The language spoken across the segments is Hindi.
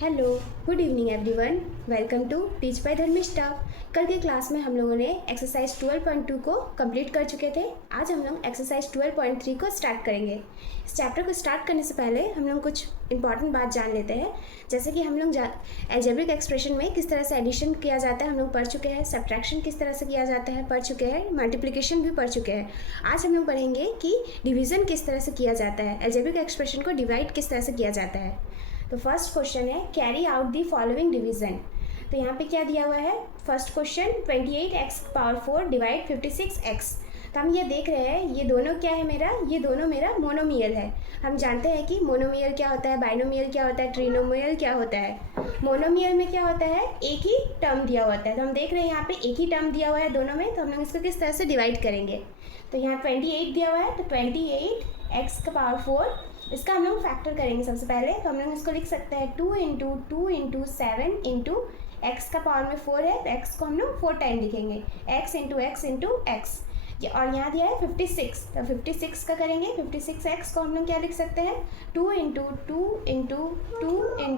Hello, good evening everyone. Welcome to teach by Dharmishtha. कल के क्लास में हम लोगों ने एक्सरसाइज 12.2 को कंप्लीट कर चुके थे। आज हम लोग एक्सरसाइज 12.3 को स्टार्ट करेंगे। इस चैप्टर को स्टार्ट करने से पहले हम लोग कुछ इंपॉर्टेंट बात जान लेते हैं। जैसे कि हम लोग अलजेब्रिक एक्सप्रेशन में किस तरह से एडिशन किया जाता है हम लोग पढ़ चुके हैं, सब्ट्रैक्शन किस तरह से किया जाता है पढ़ चुके हैं, मल्टीप्लिकेशन भी पढ़ चुके हैं। आज हम लोग पढ़ेंगे कि डिवीज़न किस तरह से किया जाता है, अलजेब्रिक एक्सप्रेशन को डिवाइड किस तरह से किया जाता है। तो फर्स्ट क्वेश्चन है carry out the following division. तो यहाँ पे क्या दिया हुआ है, first question 28x⁴ divide 56x। तो हम ये देख रहे हैं ये दोनों क्या है मेरा, ये दोनों मेरा मोनोमियल है। हम जानते हैं कि मोनोमियल क्या होता है, बाइनोमियल क्या होता है, ट्रिनोमियल क्या होता है। मोनोमियल में क्या होता है, एक ही टर्म दिया होता है। तो हम देख रहे हैं यहाँ पे एक ही टर्म दिया हुआ है दोनों में, तो हम लोग इसको किस तरह से डिवाइड करेंगे। तो यहाँ 28 दिया हुआ है, तो 28x⁴ इसका हम लोग फैक्टर करेंगे सबसे पहले। तो हम लोग इसको लिख सकते हैं 2 × 2 × 7 × x का पावर में 4 है, तो x को हम लोग 4 टाइम लिखेंगे, x × x × x। और यहाँ दिया है 56, तो 56 का करेंगे। 56x को हम लोग क्या लिख सकते हैं, 2 × 2 × 2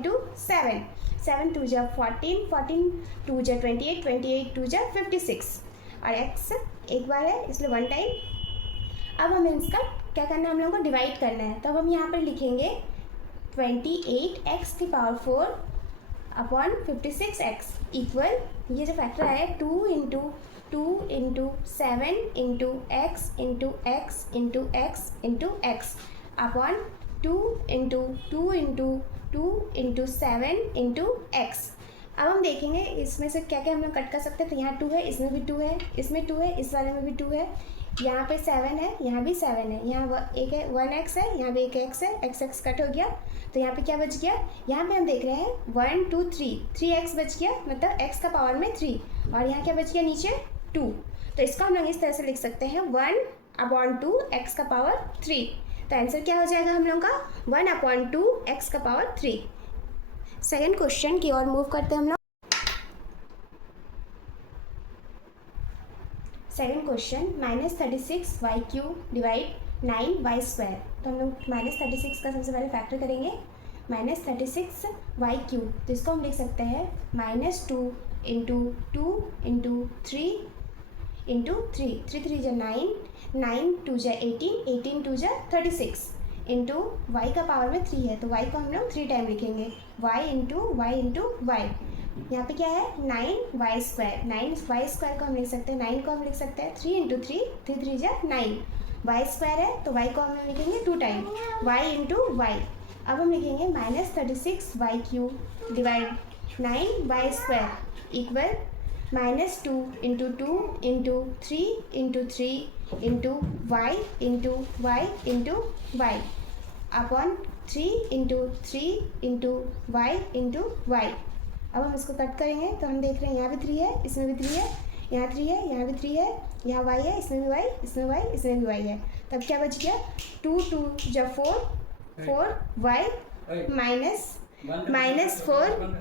× 7, 7 2 × 14, 14 2 × 28, 28 2 × 56, और x एक बार है इसलिए 1 टाइम। अब हमें इसका क्या करना है, हम लोगों को डिवाइड करना है। तब हम यहाँ पर लिखेंगे 28x⁴ अपॉन 56x इक्वल, ये जो फैक्टर है 2 × 2 × 7 × x × x × x × x upon 2 × 2 × 2 × 7 × x। अब हम देखेंगे इसमें से क्या क्या हम लोग कट कर सकते हैं। तो यहाँ 2 है, इसमें भी 2 है, इसमें 2 है, इस वाले में भी 2 है, यहाँ पे 7 है, यहाँ भी 7 है, यहाँ एक है 1x है, यहाँ भी एक x है, x कट हो गया। तो यहाँ पे क्या बच गया, यहाँ पे हम देख रहे हैं 1 2 3x बच गया, मतलब x का पावर में 3, और यहाँ क्या बच गया नीचे 2। तो इसको हम लोग इस तरह से लिख सकते हैं 1/2 x का पावर 3। तो आंसर क्या हो जाएगा हम लोग का 1/2 x का पावर 3। सेकेंड क्वेश्चन की ओर मूव करते हैं हम लोग। Second question -36y³ divide 9y²। तो हम लोग -36 का सबसे पहले फैक्टर करेंगे, -36y³। तो इसको हम लिख सकते हैं -2 × 2 × 3 × 3, 3 3 × 9, 9 2 × 18, 18 2 × 36 इंटू y का पावर में 3 है, तो y को हम लोग 3 टाइम लिखेंगे, y × y। यहाँ पे क्या है 9y², 9y² को हम लिख सकते हैं, 9 को हम लिख सकते हैं 3 × 3, 3 3 × 9, y² है तो y को हम लोग लिखेंगे 2 टाइम, y × y। अब हम लिखेंगे -36y³ divide 9y² equal -2 × 2 × 3 × 3 × y × y upon 3 × 3 × y × y। अब हम इसको कट करेंगे तो हम देख रहे हैं यहाँ भी 3 है, इसमें भी 3 है, यहाँ 3 है, यहाँ भी 3 है, यहाँ y है, इसमें भी y, इसमें y, इसमें भी y है। तब क्या बच गया 2 2 × 4, 4y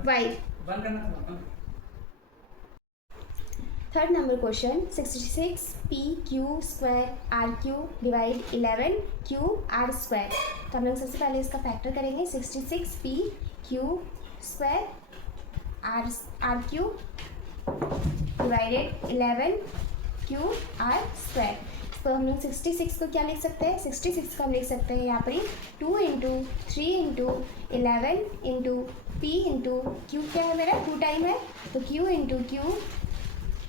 -4y। Third number question 66p³ r³ divide 11q r²। तो हम लोग सबसे पहले इसका फैक्टर करेंगे, 66p³ r³ divided 11q r²। तो हम लोग 66 को क्या लिख सकते हैं, 66 को हम लिख सकते हैं यहाँ पर 2 × 3 × 11 × p × q क्या है मेरा 2 टाइम है, तो q × q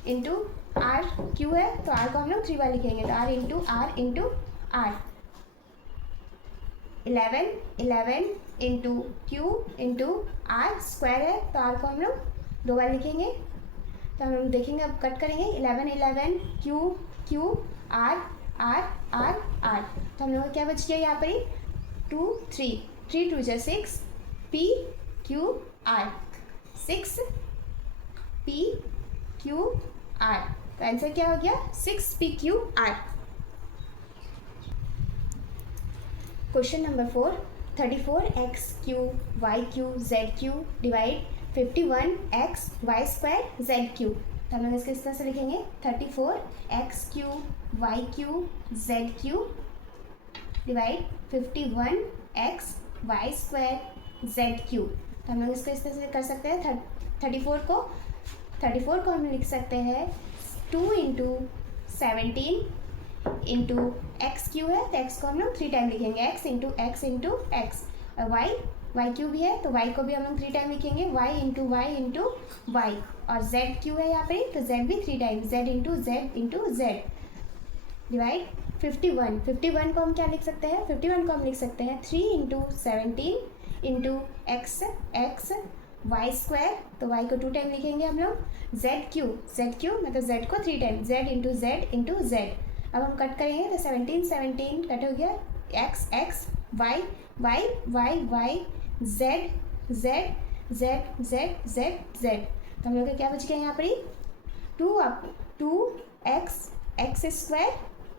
into R Q है, तो आर को हम लोग 3 बार लिखेंगे, तो R into R 11 11 into Q into r² है, तो आर को हम लोग 2 बार लिखेंगे। तो हम देखेंगे अब कट करेंगे 11 11 Q Q R R R R. तो हम लोग का क्या बच गया यहाँ पर 2 3 3 2 × 6 p q r 6 p q r। तो आंसर क्या हो गया 6p⁴r। Question number 4 34x³ y³ z³ divide 51xy² z³। तो हम लोग इसको इस तरह से लिखेंगे 34x³ y³ z³ divide 51xy² z³ तो हम लोग इसको इस तरह से कर सकते हैं। 34 को हम लिख सकते हैं 2 इंटू 17 इंटू एक्स क्यू है, तो एक्स को हम लोग 3 टाइम लिखेंगे, एक्स इंटू एक्स। और वाई क्यू भी है, तो वाई को भी हम लोग 3 टाइम लिखेंगे, वाई इंटू वाई। और जेड क्यू है यहाँ पे, तो जेड भी 3 time, Z into Z divide 51 को हम क्या लिख सकते हैं, 51 को हम लिख सकते हैं 3 into 17 into X Y square, तो वाई को 2 टाइम लिखेंगे हम लोग, जेड क्यू मतलब जेड को 3 टाइम, जेड इंटू जेड। अब हम कट करेंगे तो 17 कट हो गया, एक्स वाई जेड तो हम लोग का क्या बच गया यहाँ पर ही 2x square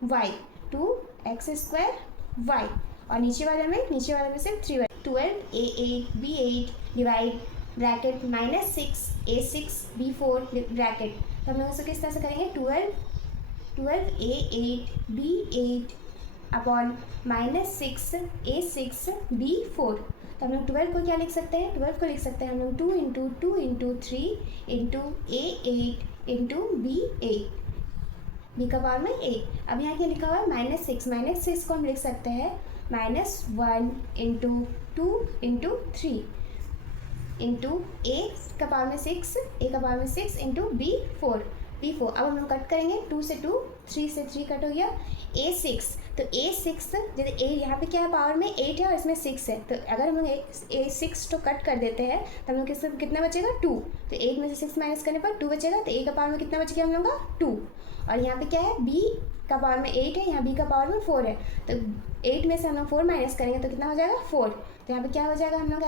Y 2x square Y, और नीचे वाले में सिर्फ 3 12 a8 b8 divide bracket -6 a6 b4 bracket. तो हम लोग इसको किस तरह से करेंगे, 12 a8 b8 upon -6 a6 b4। तो हम लोग 12 को क्या लिख सकते हैं, 12 को लिख सकते हैं हम लोग 2 into 3 into a8 into b8 B का पावर में 8। अब यहाँ क्या लिखा हुआ है -6 को हम लिख सकते हैं -1 इंटू 2 इंटू 3 इंटू ए का पावर में 6 इंटू b4। अब हम लोग कट करेंगे 2 से 2 3 से 3 कट हो गया, a6 तो a6 जैसे a यहाँ पे क्या है पावर में 8 है और इसमें 6 है, तो अगर हम लोग a6 तो कट कर देते हैं तो हम लोग कितना बचेगा 2, तो 8 में से 6 माइनस करने पर 2 बचेगा, तो a का पावर में कितना बच गया हम लोग का 2। और यहाँ पे क्या है b का पावर में 8 है, यहाँ b का पावर में 4 है, तो 8 में से हम लोग 4 माइनस करेंगे तो कितना हो जाएगा 4। तो यहाँ पे क्या हो जाएगा हम लोग का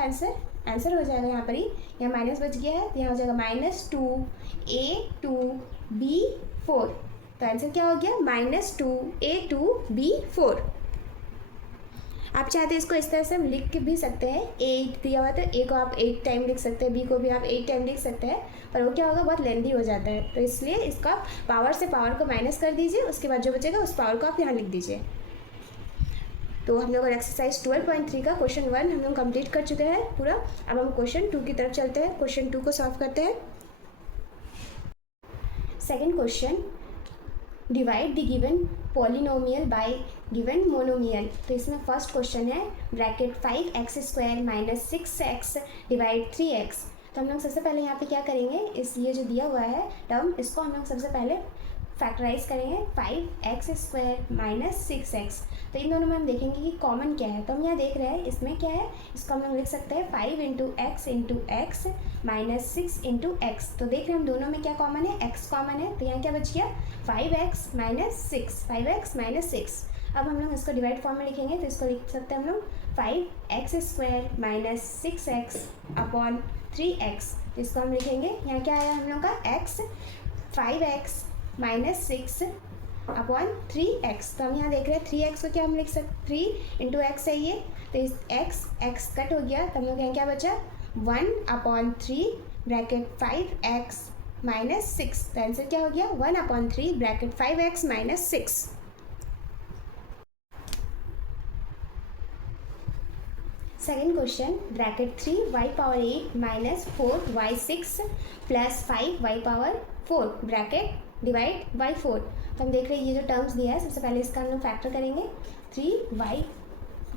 आंसर हो जाएगा यहाँ पर ही, यहाँ माइनस बच गया है तो यहाँ हो जाएगा -2a2b4। तो आंसर क्या हो गया -2a2b4। आप चाहते हैं इसको इस तरह से हम लिख भी सकते हैं, 8 दिया हुआ तो a को आप 8 टाइम लिख सकते हैं, b को भी आप 8 टाइम लिख सकते हैं, पर वो क्या होगा बहुत लेंदी हो जाता है, तो इसलिए इसका पावर से पावर को माइनस कर दीजिए, उसके बाद जो बचेगा उस पावर को आप यहाँ लिख दीजिए। तो हम लोग एक्सरसाइज 12.3 का क्वेश्चन 1 हम लोग कंप्लीट कर चुके हैं पूरा। अब हम क्वेश्चन 2 की तरफ चलते हैं, क्वेश्चन 2 को सॉल्व करते हैं। Second question, divide the given polynomial bye given monomial. तो इसमें फर्स्ट क्वेश्चन है bracket 5x square minus 6x divide 3x। तो हम लोग सबसे पहले यहाँ पे क्या करेंगे, ये जो दिया हुआ है टर्म, इसको हम लोग सबसे पहले फैक्टराइज करेंगे 5x स्क्वायर माइनस 6x। तो इन दोनों में हम देखेंगे कि कॉमन क्या है, तो हम यहाँ देख रहे हैं इसमें क्या है, इसको हम लोग लिख सकते हैं 5 into x minus 6 into x. तो देख रहे हैं हम दोनों में क्या कॉमन है, x कॉमन है, तो यहाँ क्या बच गया 5x माइनस 6। अब हम लोग इसको डिवाइड फॉर्म में लिखेंगे, तो इसको लिख सकते हैं हम लोग 5x square minus 6x upon 3x। इसको हम लिखेंगे, यहाँ क्या आया हम लोग का x 5x minus 6 upon 3x। तो हम यहाँ देख रहे हैं 3x को क्या हम लिख सकते, 3 इंटू एक्स है ये, तो इस x कट हो गया, तो हम लोग यहाँ क्या बचा 1 अपॉन 3 ब्रैकेट 5x माइनस 6। तो आंसर क्या हो गया 1 upon 3 bracket 5x minus 6। Second question bracket 3y power 8 minus 4y6 plus 5y power 4 bracket divide by 4। तो हम देख रहे हैं ये जो टर्म्स दिया है, सबसे पहले इसका हम लोग फैक्टर करेंगे, 3y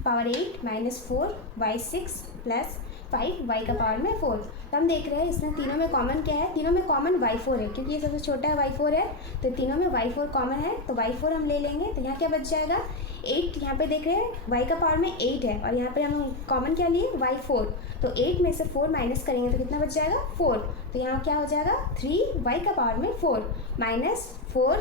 power 8 minus 4y6 plus 5y का पावर में 4। तो हम देख रहे हैं इसमें तीनों में कॉमन क्या है, तीनों में कॉमन y4 है, क्योंकि ये सबसे छोटा है y4 है, तो तीनों में y4 कॉमन है, तो y4 हम ले लेंगे। तो यहाँ क्या बच जाएगा 8, यहाँ पे देख रहे हैं y का पावर में 8 है, और यहाँ पे हम कॉमन क्या लिए y4, तो 8 में से 4 माइनस करेंगे तो कितना बच जाएगा 4। तो यहाँ क्या हो जाएगा 3y का पावर में 4 माइनस 4।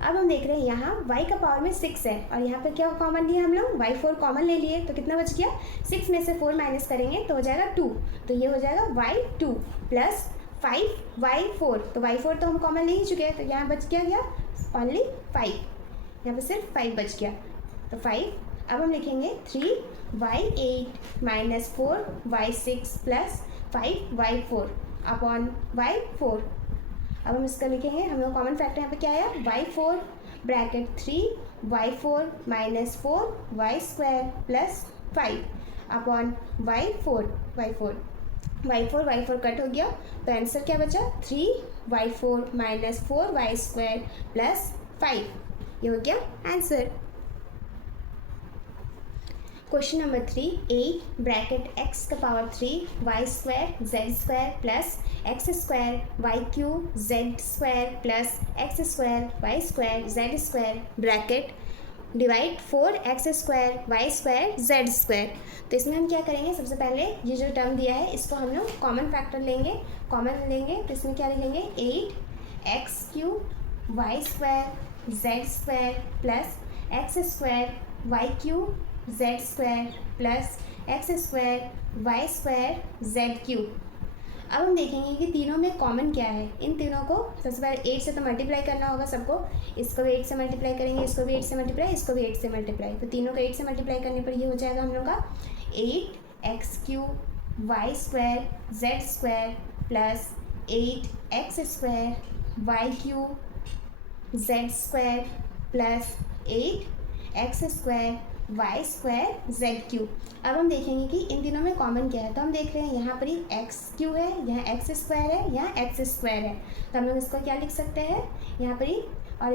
अब हम देख रहे हैं यहाँ y का पावर में 6 है, और यहाँ पे क्या कॉमन लिया हम लोग y4 कॉमन ले लिए, तो कितना बच गया 6 में से 4 माइनस करेंगे तो हो जाएगा 2, तो ये हो जाएगा y2 प्लस 5y4। तो y4 तो हम कॉमन ले ही चुके हैं, तो यहाँ बच गया ओनली 5, यहाँ पे सिर्फ 5 बच गया, तो 5। अब हम लिखेंगे 3y8 minus 4y6 plus 5y4 upon y4। अब हम इसका लिखेंगे, हम लोग कॉमन फैक्टर यहाँ पे क्या आया y4 bracket 3y4 minus 4y square plus 5 upon y4। y4 cut हो गया, तो आंसर क्या बचा 3y4 माइनस 4y² प्लस 5, ये हो गया answer. Question number 3, 8 bracket x का power 3 y² z² plus x² y³ z² plus x² y² z² bracket divide 4x² y² z²। तो इसमें हम क्या करेंगे, सबसे पहले ये जो टर्म दिया है इसको हम लोग कॉमन फैक्टर लेंगे, कॉमन लेंगे तो इसमें क्या लिखेंगे 8x³ y² z² plus x² y³ z² plus x² y² z³। अब हम देखेंगे कि तीनों में कॉमन क्या है। इन तीनों को सबसे पहले 8 से तो मल्टीप्लाई करना होगा सबको, इसको भी 8 से मल्टीप्लाई करेंगे, इसको भी 8 से मल्टीप्लाई, इसको भी 8 से मल्टीप्लाई, तो तीनों को 8 से मल्टीप्लाई करने पर ये हो जाएगा हम लोग का 8x³ y² z² plus 8x² y³ z² plus 8x² y² z³। अब हम देखेंगे कि इन तीनों में कॉमन क्या है। तो हम देख रहे हैं यहाँ पर ही x³ है, यहाँ x² है, यहाँ x² है, तो हम लोग इसको क्या लिख सकते हैं यहाँ पर ही, और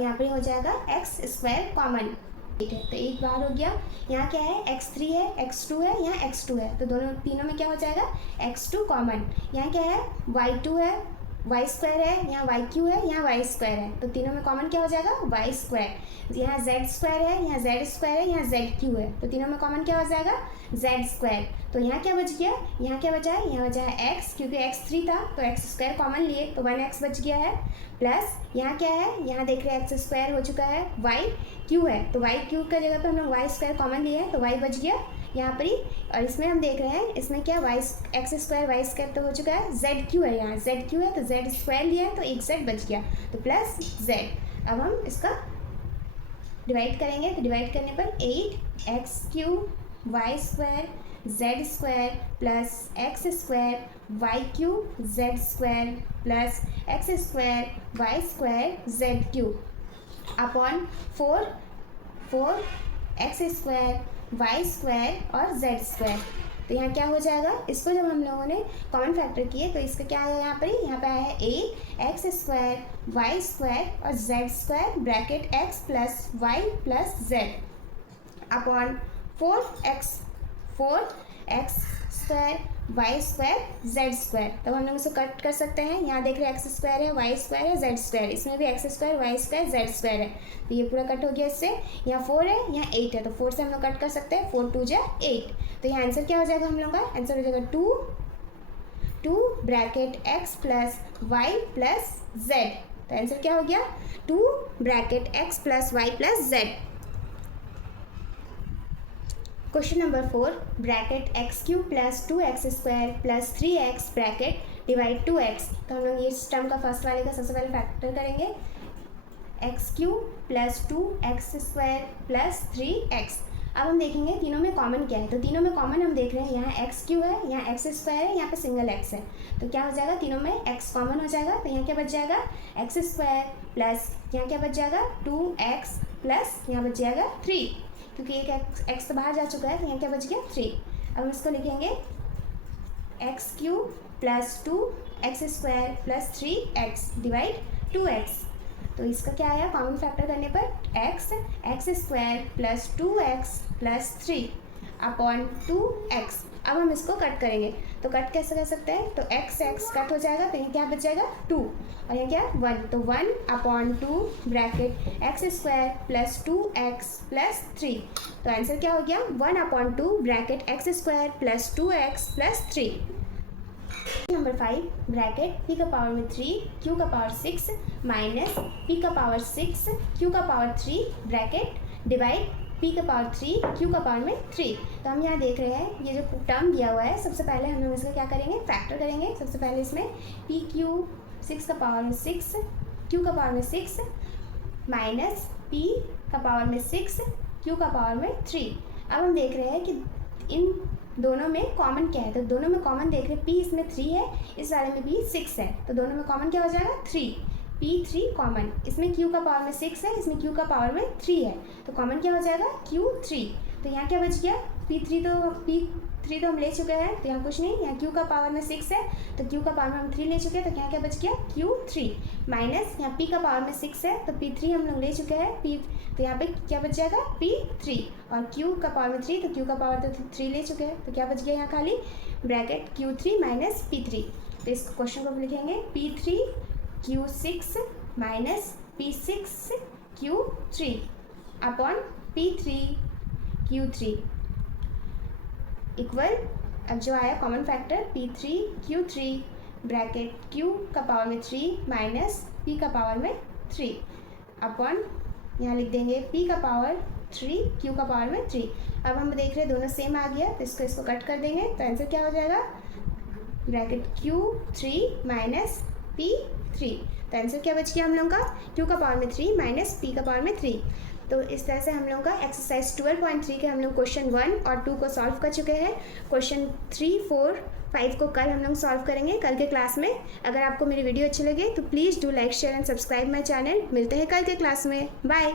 यहाँ पर हो जाएगा x² कॉमन, ठीक है, तो एक बार हो गया। यहाँ क्या है x3 है, x2 है, यहाँ x2 है, तो दोनों तीनों में क्या हो जाएगा x2 कॉमन। यहाँ क्या है y2 है, y² है, यहाँ y³ है, यहाँ y² है, तो तीनों में कॉमन क्या हो जाएगा y²। यहाँ z² है, यहाँ z² है, यहाँ z³ है, तो तीनों में कॉमन क्या हो जाएगा z²। तो यहाँ क्या बच गया, यहाँ क्या बचा है, यहाँ बचा है x, क्योंकि x3 था तो x² कॉमन लिए तो 1x बच गया है, प्लस यहाँ क्या है, यहाँ देख रहे हैं x² हो चुका है, y³ है, तो y³ का जगह पे हम लोग y² कॉमन लिए हैं तो y बच गया यहाँ पर ही। और इसमें हम देख रहे हैं इसमें क्या x² y² तो हो चुका है, z³ है, यहाँ z³ है तो z² लिया है तो एक z बच गया, तो प्लस z। अब हम इसका डिवाइड करेंगे, तो डिवाइड करने पर 8x³ y² z² plus x² y³ z² plus x² y² z³ upon 4x² y² और z²। तो यहाँ क्या हो जाएगा, इसको जब हम लोगों ने कॉमन फैक्टर किए तो इसका क्या आया यहाँ पर, यहाँ पे आया है x² y² और z² bracket x plus y plus z upon 4x² y² z²। तब हम लोग इसको कट कर सकते हैं, यहाँ देख रहे हैं x² है, y² है, z², इसमें भी x² y² z² है, तो ये पूरा कट हो गया इससे। यहाँ 4 है, यहाँ 8 है, तो 4 से हम लोग कट कर सकते हैं, 4 2 जा 8, तो यहाँ आंसर क्या हो जाएगा हम लोग का, आंसर हो जाएगा 2 bracket x plus y plus z। तो आंसर क्या हो गया 2 bracket x plus y plus z। Question number 4 bracket x³ plus 2x² plus 3x bracket divide 2x। तो हम लोग ये इस टर्म का फर्स्ट वाले का सबसे पहले फैक्टर करेंगे, x³ plus 2x² plus 3x। अब हम देखेंगे तीनों में कॉमन क्या है, तो तीनों में कॉमन हम देख रहे हैं यहाँ x³ है, यहाँ x² है, यहाँ पे सिंगल x है, तो क्या हो जाएगा तीनों में x कॉमन हो जाएगा, तो यहाँ क्या बच जाएगा x² प्लस यहाँ क्या बच जाएगा 2x प्लस यहाँ बच जाएगा 3, क्योंकि एक x तो बाहर जा चुका है, तो यहाँ क्या बच गया 3। अब हम इसको लिखेंगे x³ plus 2x² plus 3x divide 2x। तो इसका क्या आया, कॉमन फैक्टर करने पर x² plus 2x plus 3 upon 2x। अब हम इसको कट करेंगे, तो कट कैसे कर सकते हैं, तो x कट हो जाएगा, तो यहाँ क्या बच जाएगा 2 और यहाँ क्या 1, तो 1 upon 2 bracket x² plus 2x plus 3। तो आंसर क्या हो गया 1 upon 2 bracket x² plus 2x plus 3। Number 5 bracket p का पावर में 3 q का पावर 6 माइनस p का पावर 6 q का पावर 3 ब्रैकेट डिवाइड p का पावर 3 q का पावर में 3। तो हम यहाँ देख रहे हैं ये जो टर्म दिया हुआ है, सबसे पहले हम लोग इसका क्या करेंगे फैक्टर करेंगे। सबसे पहले इसमें p q 6 का पावर में 6 q का पावर में 6 माइनस p का पावर में 6 q का पावर में 3। अब हम देख रहे हैं कि इन दोनों में कॉमन क्या है, तो दोनों में कॉमन देख रहे हैं p इसमें 3 है, इस वाले में भी 6 है, तो दोनों में कॉमन क्या हो जाएगा 3, p3 कॉमन। इसमें q का पावर में 6 है, इसमें q का पावर में 3 है, तो कॉमन क्या हो जाएगा q3। तो यहाँ क्या बच गया p3, तो p 3 तो हम ले चुके हैं, तो यहाँ कुछ नहीं, यहाँ q का पावर में 6 है तो q का पावर में हम 3 ले चुके हैं, तो यहाँ क्या बच गया q3 माइनस यहाँ p का पावर में 6 है तो p3 हम लोग ले चुके हैं, p तो यहाँ पे क्या बच जाएगा p3 और q का पावर में 3 तो q का पावर तो 3 ले चुके हैं, तो क्या बच गया यहाँ खाली ब्रैकेट q3 माइनस p3। तो इस क्वेश्चन को हम लिखेंगे p3 q6 minus p6 q3 upon p3 q3 equal, अब जो आया common factor p3 q3 bracket q का पावर में 3 माइनस p का पावर में 3 अपॉन यहाँ लिख देंगे p का पावर 3 q का पावर में 3। अब हम देख रहे हैं दोनों सेम आ गया, तो इसको कट कर देंगे तो आंसर क्या हो जाएगा ब्रैकेट q3 माइनस p3। तो आंसर क्या बच गया हम लोग का q का पावर में 3 माइनस p का पावर में 3। तो इस तरह से हम लोग का एक्सरसाइज 12.3 के हम लोग क्वेश्चन 1 और 2 को सॉल्व कर चुके हैं। क्वेश्चन 3, 4, 5 को कल हम लोग सॉल्व करेंगे कल के क्लास में। अगर आपको मेरी वीडियो अच्छी लगे तो please do like share and subscribe my channel. मिलते हैं कल के क्लास में, बाय।